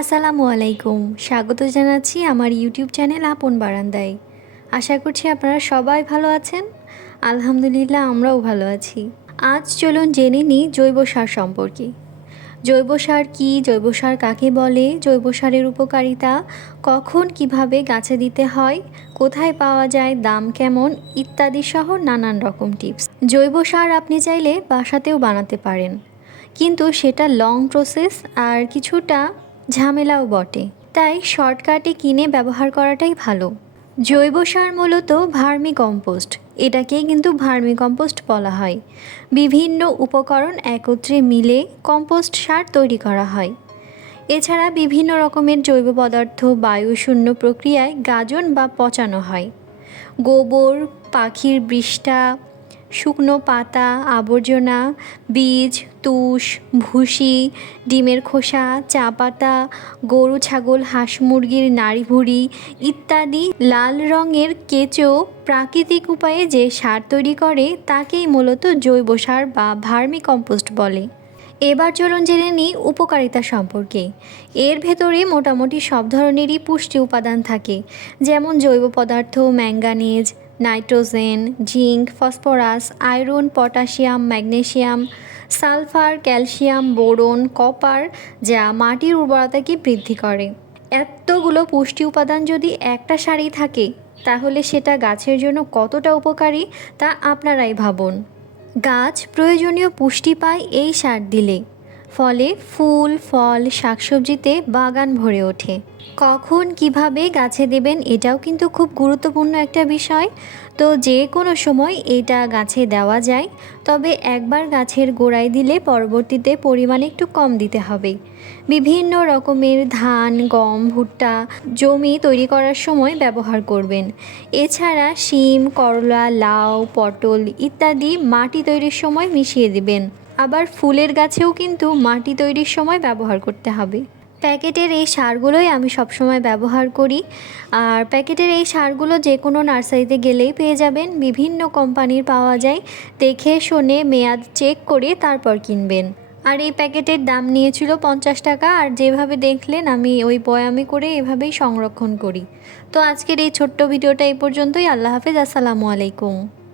আসসালামু আলাইকুম। স্বাগত জানাচ্ছি আমার ইউটিউব চ্যানেল আপন বারান্দায়। আশা করছি আপনারা সবাই ভালো আছেন। আলহামদুলিল্লাহ আমরাও ভালো আছি। আজ চলুন জেনে নিই জৈব সার সম্পর্কে। জৈব সার কী, জৈব সার কাকে বলে, জৈব সারের উপকারিতা, কখন কীভাবে গাছে দিতে হয়, কোথায় পাওয়া যায়, দাম কেমন, ইত্যাদি সহ নানান রকম টিপস। জৈব সার আপনি চাইলে বাসাতেও বানাতে পারেন। কিন্তু সেটা লং প্রসেস আর কিছুটা ঝামেলাও বটে। তাই শর্টকাটে কিনে ব্যবহার করাটাই ভালো। জৈব সার মূলত ভার্মি কম্পোস্ট এটাকেই কিন্তু ভার্মি কম্পোস্ট বলা হয়। বিভিন্ন উপকরণ একত্রে মিলে কম্পোস্ট সার তৈরি করা হয়। এছাড়া বিভিন্ন রকমের জৈব পদার্থ, বায়ুশূন্য প্রক্রিয়ায় গাজন বা পচানো হয়। গোবর, পাখির বৃষ্ঠা শুকনো পাতা, আবর্জনা, বীজ, তুষ, ভুসি, ডিমের খোসা, চা পাতা, গরু ছাগল, হাঁস মুরগির নাড়িভুড়ি ইত্যাদি লাল রঙের কেঁচো প্রাকৃতিক উপায়ে যে সার তৈরি করে, তাকেই মূলত জৈব সার বা ভার্মি কম্পোস্ট বলে। এবার চলুন জেনে নিই উপকারিতা সম্পর্কে। এর ভেতরে মোটামুটি সব ধরনেরই পুষ্টি উপাদান থাকে, যেমন জৈব পদার্থ, manganese nitrogen, zinc, phosphorus, iron, potassium magnesium sulphur, calcium, boron, copper, যা মাটির উর্বরতাকে বৃদ্ধি করে। এতগুলো পুষ্টি উপাদান যদি একটা সারেই থাকে, তাহলে সেটা গাছের জন্য কতটা উপকারী তা আপনারাই ভাবুন। গাছ প্রয়োজনীয় পুষ্টি পায় এই সার দিলে। ফলে ফুল, ফল, শাকসবজিতে বাগান ভরে ওঠে। কখন কীভাবে গাছে দেবেন এটাও কিন্তু খুব গুরুত্বপূর্ণ একটা বিষয়। তো যে কোনো সময় এটা গাছে দেওয়া যায়, তবে একবার গাছের গোড়ায় দিলে পরবর্তীতে পরিমাণ একটু কম দিতে হবে। বিভিন্ন রকমের ধান, গম, ভুট্টা জমি তৈরি করার সময় ব্যবহার করবেন। এছাড়া শিম, করলা, লাউ, পটল ইত্যাদি মাটি তৈরির সময় মিশিয়ে দিবেন। আবার ফুলের গাছেও কিন্তু মাটি তৈরির সময় ব্যবহার করতে হবে। প্যাকেটের এই সারগুলোই আমি সবসময় ব্যবহার করি। আর প্যাকেটের এই সারগুলো যে কোনো নার্সারিতে গেলেই পেয়ে যাবেন। বিভিন্ন কোম্পানির পাওয়া যায়। দেখে, শুনে, মেয়াদ চেক করে তারপর কিনবেন। আর এই প্যাকেটের দাম নিয়েছিল পঞ্চাশ টাকা। আর যেভাবে দেখলেন, আমি ওই বয়ামে করে এভাবেই সংরক্ষণ করি। তো আজকের এই ছোট্ট ভিডিওটা এই পর্যন্তই। আল্লাহ হাফেজ। আসসালামু আলাইকুম।